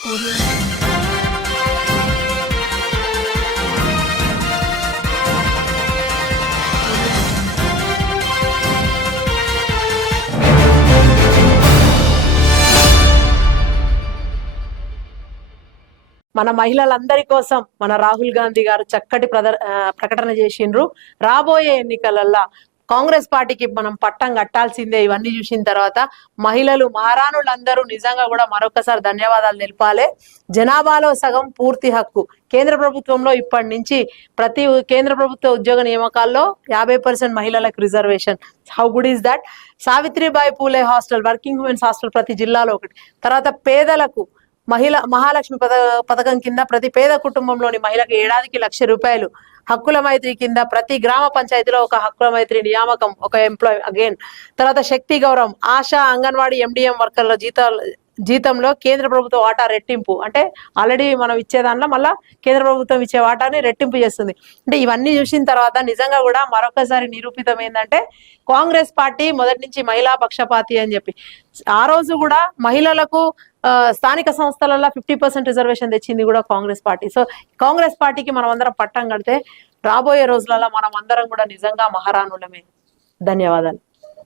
మన మహిళలందరి కోసం మన రాహుల్ గాంధీ గారు చక్కటి ప్రదర్ ప్రకటన చేసిండ్రు. రాబోయే ఎన్నికలల్లో కాంగ్రెస్ పార్టీకి మనం పట్టం కట్టాల్సిందే ఇవన్నీ చూసిన తర్వాత మహిళలు మహారాణులందరూ నిజంగా కూడా మరొకసారి ధన్యవాదాలు తెలపాలి. జనాభాలో సగం పూర్తి హక్కు. కేంద్ర ప్రభుత్వంలో ఇప్పటి నుంచి ప్రతి కేంద్ర ప్రభుత్వ ఉద్యోగ నియామకాల్లో యాభై పర్సెంట్ మహిళలకు reservation. How good is that Savitribai Phule hostel working women's hostel ప్రతి జిల్లాలో ఒకటి. తర్వాత పేదలకు మహిళ మహాలక్ష్మి పథ పథకం కింద ప్రతి పేద కుటుంబంలోని మహిళకి ఏడాదికి లక్ష రూపాయలు హక్కుల మైత్రి కింద ప్రతి గ్రామ పంచాయతీలో ఒక హక్కుల మైత్రి నియామకం ఒక ఎంప్లాయ్ అగైన్ తర్వాత శక్తి గౌరవం ఆశా అంగన్వాడీ ఎండిఎం వర్కర్ల జీతాలు జీతంలో కేంద్ర ప్రభుత్వ వాటా రెట్టింపు. అంటే ఆల్రెడీ మనం ఇచ్చే దాంట్లో మళ్ళా కేంద్ర ప్రభుత్వం ఇచ్చే వాటాని రెట్టింపు చేస్తుంది. అంటే ఇవన్నీ చూసిన తర్వాత నిజంగా కూడా మరొకసారి నిరూపితం ఏంటంటే కాంగ్రెస్ పార్టీ మొదటి నుంచి మహిళా పక్షపాతి అని చెప్పి. ఆ రోజు కూడా మహిళలకు స్థానిక సంస్థలలో ఫిఫ్టీ పర్సెంట్ రిజర్వేషన్ తెచ్చింది కూడా కాంగ్రెస్ పార్టీ. సో కాంగ్రెస్ పార్టీకి మనం అందరం పట్టం కడితే రాబోయే రోజులలో మనం అందరం కూడా నిజంగా మహారాణులమే. ధన్యవాదాలు.